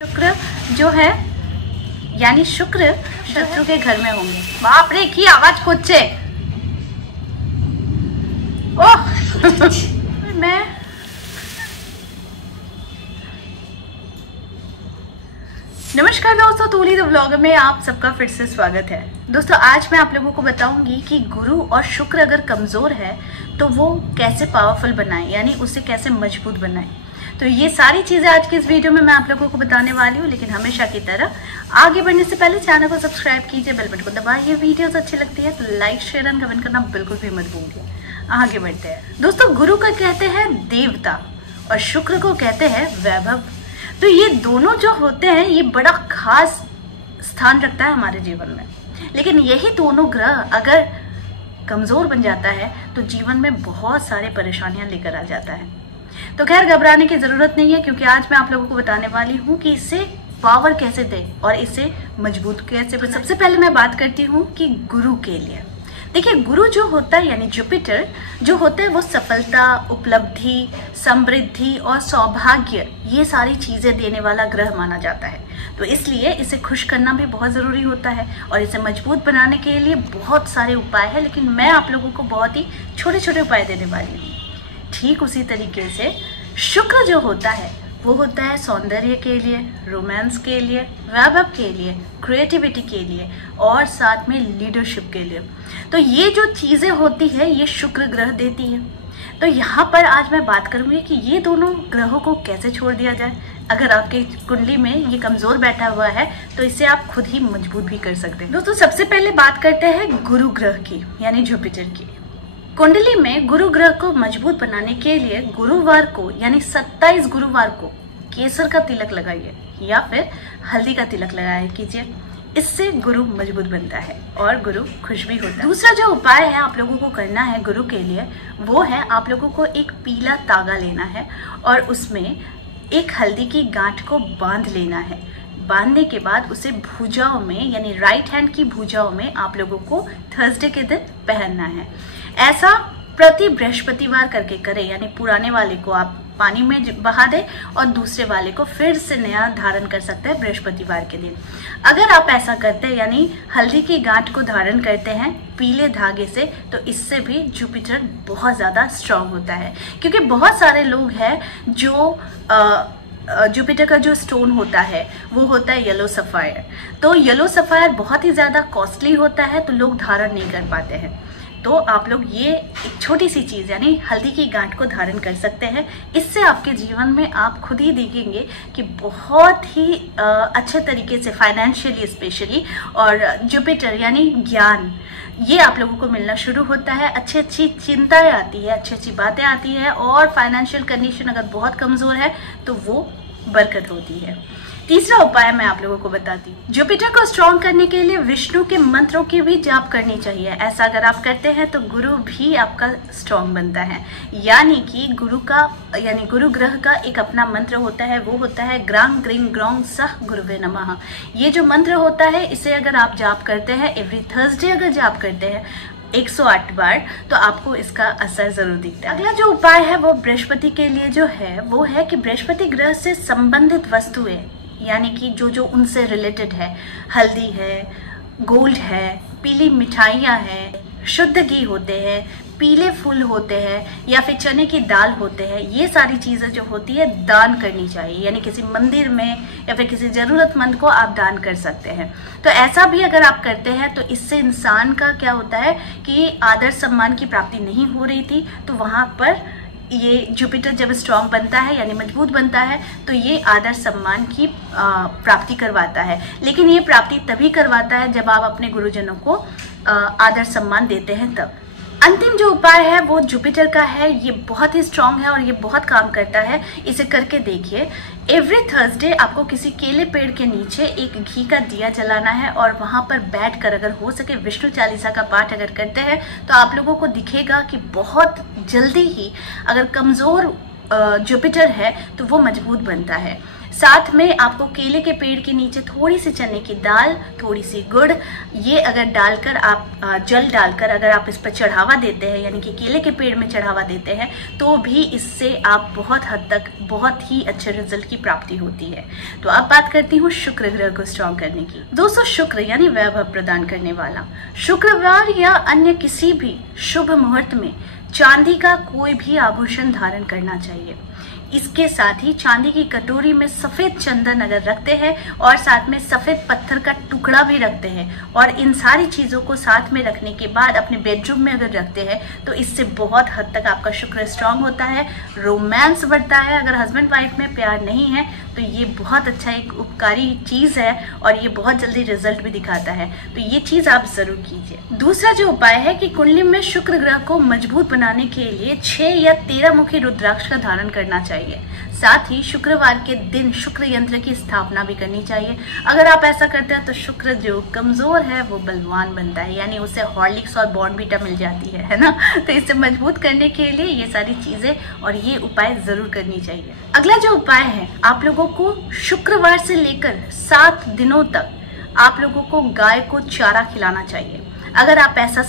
शुक्र जो है यानी शुक्र शत्रु के घर में होंगे। बाप रे की आवाज खोचे। ओह मैं नमस्कार दोस्तों, तूली द व्लॉग में आप सबका फिर से स्वागत है। दोस्तों आज मैं आप लोगों को बताऊंगी कि गुरु और शुक्र अगर कमजोर है तो वो कैसे पावरफुल बनाए, यानी उसे कैसे मजबूत बनाए। तो ये सारी चीजें आज की इस वीडियो में मैं आप लोगों को बताने वाली हूँ। लेकिन हमेशा की तरह आगे बढ़ने से पहले चैनल को सब्सक्राइब कीजिए, बेल बटन को दबाइए। वीडियोस अच्छी लगती है तो लाइक शेयर एंड कमेंट करना बिल्कुल भी मत भूलिए। आगे बढ़ते हैं दोस्तों। गुरु को कहते हैं देवता और शुक्र को कहते हैं वैभव। तो ये दोनों जो होते हैं ये बड़ा खास स्थान रखता है हमारे जीवन में। लेकिन यही दोनों ग्रह अगर कमजोर बन जाता है तो जीवन में बहुत सारे परेशानियां लेकर आ जाता है। तो खैर घबराने की जरूरत नहीं है, क्योंकि आज मैं आप लोगों को बताने वाली हूँ कि इससे पावर कैसे दे और इसे मजबूत कैसे बनाए। सबसे पहले मैं बात करती हूँ कि गुरु के लिए। देखिए गुरु जो होता है यानी जुपिटर जो होता है वो सफलता, उपलब्धि, समृद्धि और सौभाग्य ये सारी चीजें देने वाला ग्रह माना जाता है। तो इसलिए इसे खुश करना भी बहुत जरूरी होता है और इसे मजबूत बनाने के लिए बहुत सारे उपाय हैं। लेकिन मैं आप लोगों को बहुत ही छोटे छोटे उपाय देने वाली हूँ। ठीक उसी तरीके से शुक्र जो होता है वो होता है सौंदर्य के लिए, रोमांस के लिए, वैभव के लिए, क्रिएटिविटी के लिए और साथ में लीडरशिप के लिए। तो ये जो चीजें होती है ये शुक्र ग्रह देती है। तो यहाँ पर आज मैं बात करूंगी कि ये दोनों ग्रहों को कैसे छोड़ दिया जाए। अगर आपके कुंडली में ये कमजोर बैठा हुआ है तो इसे आप खुद ही मजबूत भी कर सकते हैं। दोस्तों सबसे पहले बात करते हैं गुरु ग्रह की यानी जुपिटर की। कुंडली में गुरु ग्रह को मजबूत बनाने के लिए गुरुवार को यानी 27 गुरुवार को केसर का तिलक लगाइए या फिर हल्दी का तिलक लगाया कीजिए। इससे गुरु मजबूत बनता है और गुरु खुश भी होता है। दूसरा जो उपाय है आप लोगों को करना है गुरु के लिए वो है आप लोगों को एक पीला तागा लेना है और उसमें एक हल्दी की गांठ को बांध लेना है। बांधने के बाद उसे भुजाओं में यानी राइट हैंड की भुजाओं में आप लोगों को थर्सडे के दिन पहनना है। ऐसा प्रति बृहस्पतिवार करके करें, यानी पुराने वाले को आप पानी में बहा दें और दूसरे वाले को फिर से नया धारण कर सकते हैं बृहस्पतिवार के दिन। अगर आप ऐसा करते हैं यानी हल्दी की गांठ को धारण करते हैं पीले धागे से तो इससे भी जुपिटर बहुत ज्यादा स्ट्रांग होता है। क्योंकि बहुत सारे लोग हैं जो जुपिटर का जो स्टोन होता है वो होता है येलो सफायर। तो येलो सफायर बहुत ही ज्यादा कॉस्टली होता है तो लोग धारण नहीं कर पाते हैं। तो आप लोग ये एक छोटी सी चीज यानी हल्दी की गांठ को धारण कर सकते हैं। इससे आपके जीवन में आप खुद ही देखेंगे कि बहुत ही अच्छे तरीके से फाइनेंशियली स्पेशली और जुपिटर यानी ज्ञान ये आप लोगों को मिलना शुरू होता है। अच्छी अच्छी चिंताएं आती है, अच्छी अच्छी बातें आती है और फाइनेंशियल कंडीशन अगर बहुत कमजोर है तो वो बरकत होती है। तीसरा उपाय मैं आप लोगों को बताती हूँ। जुपिटर को स्ट्रॉन्ग करने के लिए विष्णु के मंत्रों की भी जाप करनी चाहिए। ऐसा अगर आप करते हैं तो गुरु भी आपका स्ट्रॉन्ग बनता है। यानी कि गुरु ग्रह का एक अपना मंत्र होता है, वो होता है ग्रांग ग्रिंग ग्रोंग सह गुरुवे नमः। ये जो मंत्र होता है इसे अगर आप जाप करते हैं एवरी थर्सडे अगर जाप करते हैं 108 बार तो आपको इसका असर जरूर दिखता है। अगला जो उपाय है वो बृहस्पति के लिए जो है वो है कि बृहस्पति ग्रह से संबंधित वस्तुएं यानी कि जो उनसे रिलेटेड है, हल्दी है, गोल्ड है, पीली मिठाइयाँ हैं, शुद्ध घी होते हैं, पीले फूल होते हैं या फिर चने की दाल होते हैं, ये सारी चीजें जो होती है दान करनी चाहिए। यानी किसी मंदिर में या फिर किसी जरूरतमंद को आप दान कर सकते हैं। तो ऐसा भी अगर आप करते हैं तो इससे इंसान का क्या होता है कि आदर सम्मान की प्राप्ति नहीं हो रही थी तो वहां पर ये जुपिटर जब स्ट्रांग बनता है यानी मजबूत बनता है तो ये आदर सम्मान की प्राप्ति करवाता है। लेकिन ये प्राप्ति तभी करवाता है जब आप अपने गुरुजनों को आदर सम्मान देते हैं तब। अंतिम जो उपाय है वो जुपिटर का है। ये बहुत ही स्ट्रांग है और ये बहुत काम करता है। इसे करके देखिए। एवरी थर्सडे आपको किसी केले पेड़ के नीचे एक घी का दिया जलाना है और वहां पर बैठकर अगर हो सके विष्णु चालीसा का पाठ अगर करते हैं तो आप लोगों को दिखेगा कि बहुत जल्दी ही अगर कमजोर जुपिटर है तो वो मजबूत बनता है। साथ में आपको केले के पेड़ के नीचे थोड़ी सी चने की दाल, थोड़ी सी गुड़, ये अगर डालकर आप जल डालकर अगर आप इस पर चढ़ावा देते हैं, यानी कि केले के पेड़ में चढ़ावा देते हैं, तो भी इससे आप बहुत हद तक बहुत ही अच्छे रिजल्ट की प्राप्ति होती है। तो अब बात करती हूँ शुक्र ग्रह को स्ट्रॉन्ग करने की। दोस्तों, शुक्र यानी वैभव प्रदान करने वाला। शुक्रवार या अन्य किसी भी शुभ मुहूर्त में चांदी का कोई भी आभूषण धारण करना चाहिए। इसके साथ ही चांदी की कटोरी में सफेद चंदन अगर रखते हैं और साथ में सफेद पत्थर का टुकड़ा भी रखते हैं और इन सारी चीजों को साथ में रखने के बाद अपने बेडरूम में अगर रखते हैं तो इससे बहुत हद तक आपका शुक्र स्ट्रांग होता है, रोमांस बढ़ता है। अगर हस्बैंड वाइफ में प्यार नहीं है तो ये बहुत अच्छा एक उपकारी चीज है और ये बहुत जल्दी रिजल्ट भी दिखाता है, तो ये चीज आप जरूर कीजिए। दूसरा जो उपाय है कि कुंडली में शुक्र ग्रह को मजबूत बनाने के लिए 6 या 13 मुखी रुद्राक्ष का धारण करना चाहिए। साथ ही शुक्रवार के दिन शुक्र यंत्र की स्थापना भी करनी चाहिए। अगर आप ऐसा करते हैं तो शुक्र जो कमजोर है वो बलवान बनता है, यानी उसे हॉर्लिक्स और बॉर्नवीटा मिल जाती है ना। तो इसे मजबूत करने के लिए ये सारी चीजें और ये उपाय जरूर करनी चाहिए। अगला जो उपाय है, आप लोगों को शुक्रवार से लेकर 7 दिनों तक आप लोगों को गाय को चारा खिलाना चाहिए। अगर ऐसा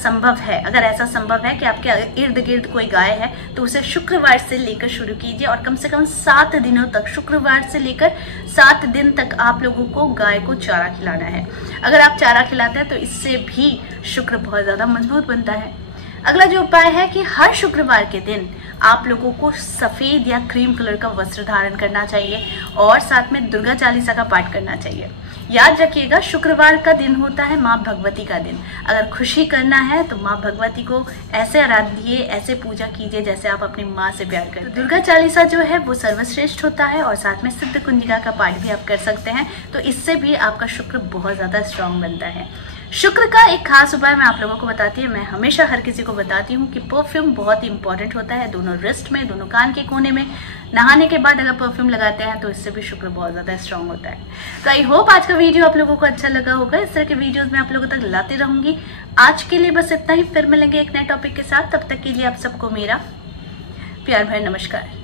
संभव है कि आपके इर्द गिर्द कोई गाय है तो उसे शुक्रवार से लेकर शुरू कीजिए और कम से कम 7 दिनों तक, शुक्रवार से लेकर 7 दिन तक आप लोगों को गाय को चारा खिलाना है। अगर आप चारा खिलाते हैं तो इससे भी शुक्र बहुत ज्यादा मजबूत बनता है। अगला जो उपाय है कि हर शुक्रवार के दिन आप लोगों को सफेद या क्रीम कलर का वस्त्र धारण करना चाहिए और साथ में दुर्गा चालीसा का पाठ करना चाहिए। याद रखिएगा, शुक्रवार का दिन होता है माँ भगवती का दिन। अगर खुशी करना है तो माँ भगवती को ऐसे आराधिए, ऐसे पूजा कीजिए जैसे आप अपनी माँ से प्यार करें। तो दुर्गा चालीसा जो है वो सर्वश्रेष्ठ होता है और साथ में सिद्ध कुंजिका का पाठ भी आप कर सकते हैं, तो इससे भी आपका शुक्र बहुत ज्यादा स्ट्रांग बनता है। शुक्र का एक खास उपाय मैं आप लोगों को बताती हूँ, मैं हमेशा हर किसी को बताती हूँ कि परफ्यूम बहुत ही इंपॉर्टेंट होता है। दोनों रिस्ट में, दोनों कान के कोने में नहाने के बाद अगर परफ्यूम लगाते हैं तो इससे भी शुक्र बहुत ज्यादा स्ट्रांग होता है। तो आई होप आज का वीडियो आप लोगों को अच्छा लगा होगा। इस तरह के वीडियोस मैं आप लोगों तक लाती रहूंगी। आज के लिए बस इतना ही, फिर मिलेंगे एक नए टॉपिक के साथ। तब तक के लिए आप सबको मेरा प्यार भरा नमस्कार।